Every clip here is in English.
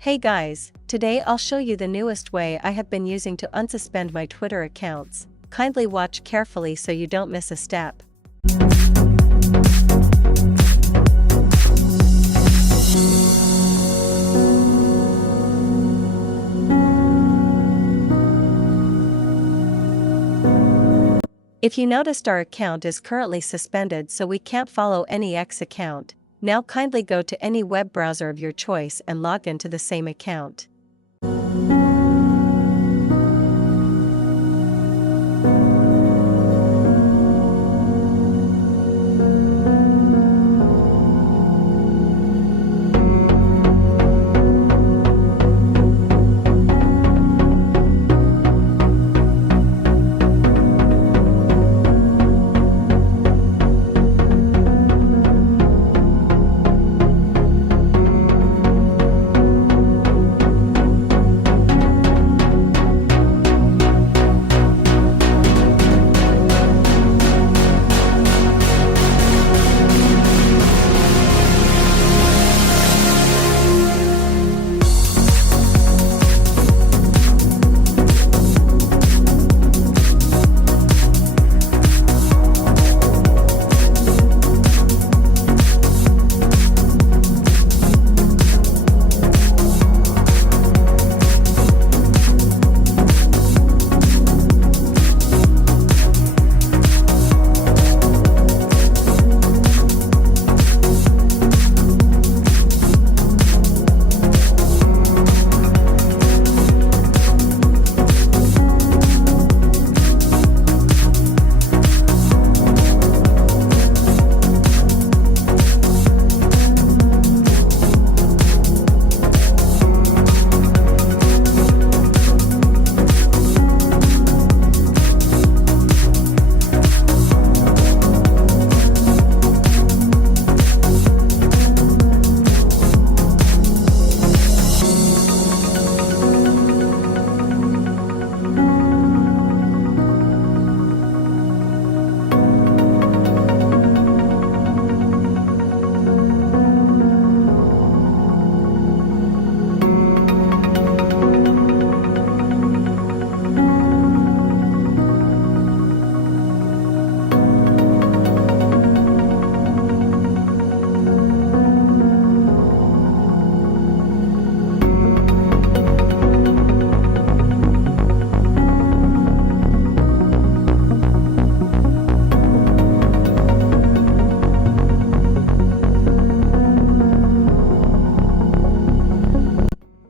Hey guys, today I'll show you the newest way I have been using to unsuspend my Twitter accounts. Kindly watch carefully so you don't miss a step. If you noticed, our account is currently suspended, so we can't follow any X account. Now kindly go to any web browser of your choice and log into the same account.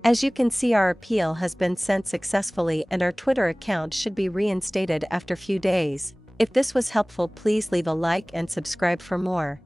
As you can see, our appeal has been sent successfully and our Twitter account should be reinstated after few days. If this was helpful, please leave a like and subscribe for more.